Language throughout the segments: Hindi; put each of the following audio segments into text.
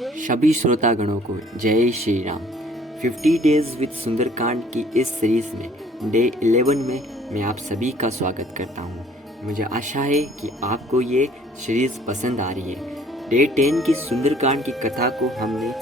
सभी श्रोतागणों को जय श्री राम। 50 डेज विद सुंदरकांड की इस सीरीज में डे 11 में मैं आप सभी का स्वागत करता हूं। मुझे आशा है कि आपको ये सीरीज पसंद आ रही है। डे 10 की सुंदरकांड की कथा को हमने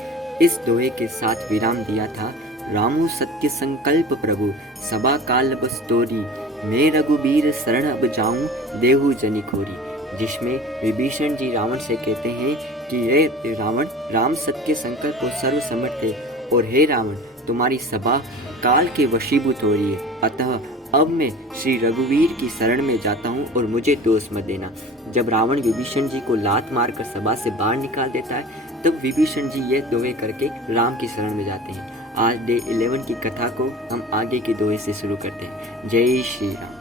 इस दोहे के साथ विराम दिया था। रामु सत्य संकल्प प्रभु सबा काल बस तोरी, मैं रघुबीर शरण अब जाऊं देहु जनि खोरी, जिसमें विभीषण जी रावण से कहते हैं कि हे रावण, राम सत्य संकल्प और सर्वसमर्थ है, और हे रावण, तुम्हारी सभा काल के वशीभूत हो रही है, अतः अब मैं श्री रघुवीर की शरण में जाता हूँ और मुझे दोष मत देना। जब रावण विभीषण जी को लात मारकर सभा से बाहर निकाल देता है, तब विभीषण जी ये दोहे करके राम की शरण में जाते हैं। आज डे 11 की कथा को हम आगे के दोहे से शुरू करते हैं। जय श्री राम।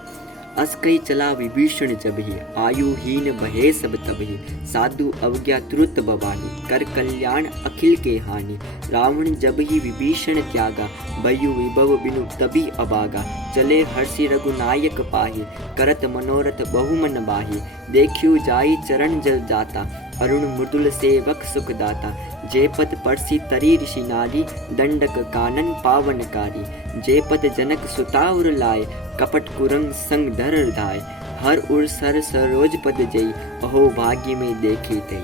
अस कई चला विभीषण जब ही, आयुहीन बहे सब तब ही, साधु अवज्ञा तुरत बवानी, कर कल्याण अखिल के हानि। रावण जब ही विभीषण त्यागा, बयु विभव बिनु तभी अभागा, चले हर्षि रघुनायक पाहि, करत मनोरथ बहुमन बाहि। देखियो जाई चरण जल जाता, अरुण मृदुल सेवक सुख दाता। जे पद परसी तरी ऋषि नारी, दंडक कानन पावनकारी। जे पद जनक सुताउर लाए, कपट कुरंग संग धर धाय। हर उर सर सरोज पद जई, अहो भाग्य में देखी तई।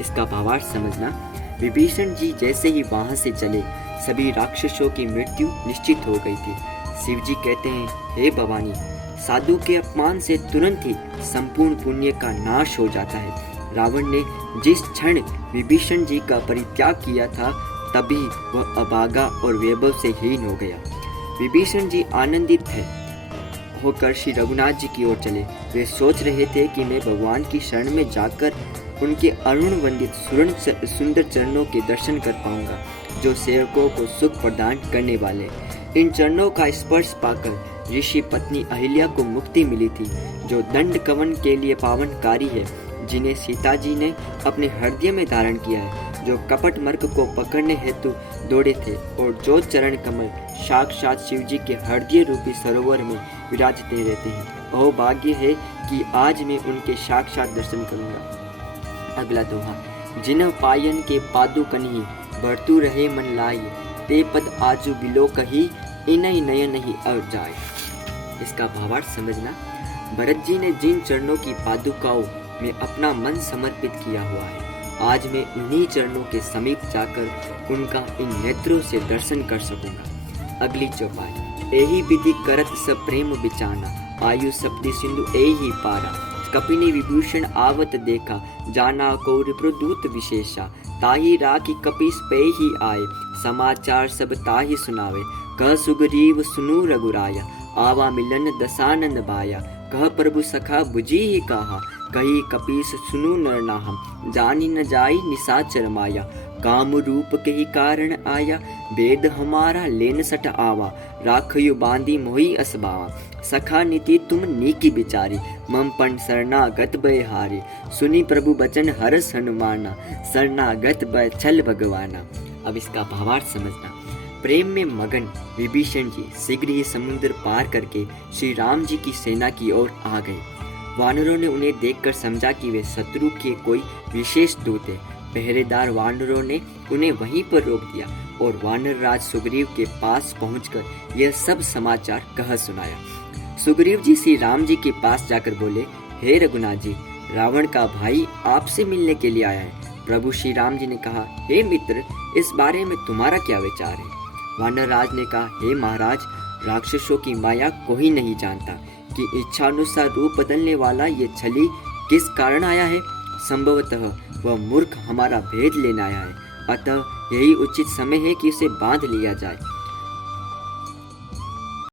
इसका भावार्थ समझना। विभीषण जी जैसे ही वहां से चले, सभी राक्षसों की मृत्यु निश्चित हो गई थी। शिव जी कहते हैं, हे भवानी, साधु के अपमान से तुरंत ही संपूर्ण पुण्य का नाश हो जाता है। रावण ने जिस क्षण विभीषण जी का परित्याग किया था, तभी वह अभागा और वैभव से हीन हो गया। विभीषण जी आनंदित होकर श्री रघुनाथ जी की ओर चले। वे सोच रहे थे कि मैं भगवान की शरण में जाकर उनके अरुण वंदित सुंदर चरणों के दर्शन कर पाऊंगा, जो सेवकों को सुख प्रदान करने वाले। इन चरणों का स्पर्श पाकर ऋषि पत्नी अहिल्या को मुक्ति मिली थी, जो दंड कवन के लिए पावनकारी है, जिन्हें सीता जी ने अपने हृदय में धारण किया है, जो कपट मर्क को पकड़ने हेतु दौड़े थे, और जो चरण कमल साक्षात शिव जी के हृदय रूपी सरोवर में विराजते रहते हैं। अहो भाग्य है कि आज मैं उनके साक्षात दर्शन करूंगा। अगला दोहा। जिन्ह पायन के पादु कन्ही, बढ़तु रहे मन लाई, ते पद आजू बिलो कही, इनई नयन ही अर जाए। इसका भावार्थ समझना। भरत जी ने जिन चरणों की पादुकाओं में अपना मन समर्पित किया हुआ है, आज मैं उन्हीं चरणों के समीप जाकर उनका इन नेत्रों से दर्शन कर सकूंगा। अगली चौपाई। एही विधि करत सब प्रेम बिचाना, आयु सप्ति सिंधु एही पारा। कपिनी विभूषण आवत देखा, जाना कौर प्रदूत विशेषा। ताही राखी कपिस पे ही आए, समाचार सब ताही सुनावे। कह सुग्रीव सुनु रघुराया, आवा मिलन दसानन बाया। कह प्रभु सखा बुझी ही कहा, कही कपीस सुनु नर नाहम। जानी न जाई निशाचर माया, काम रूप के ही कारण आया। वेद हमारा लेन सट आवा, राखयु बांधी मोही असबावा। सखा नीति तुम नीकी बिचारी, मम पण शरणागत भय हारी। सुनी प्रभु बचन हरस हनुमाना, शरणागत भय छल भगवाना। अब इसका भावार्थ समझना। प्रेम में मगन विभीषण जी शीघ्र ही समुद्र पार करके श्री राम जी की सेना की ओर आ गए। वानरों ने उन्हें देखकर समझा कि वे शत्रु के कोई विशेष दूत है। पहरेदार वानरों ने उन्हें वहीं पर रोक दिया और वानर राज सुग्रीव के पास पहुंचकर यह सब समाचार कह सुनाया। सुग्रीव जी श्री राम जी के पास जाकर बोले, हे रघुनाथ जी, रावण का भाई आपसे मिलने के लिए आया है। प्रभु श्री राम जी ने कहा, हे मित्र, इस बारे में तुम्हारा क्या विचार है? वानर राज ने कहा, हे महाराज, राक्षसों की माया कोई नहीं जानता कि इच्छानुसार रूप बदलने वाला ये छली किस कारण आया है। संभवतः वह मूर्ख हमारा भेद लेने आया है, अतः यही उचित समय है कि उसे बांध लिया जाए।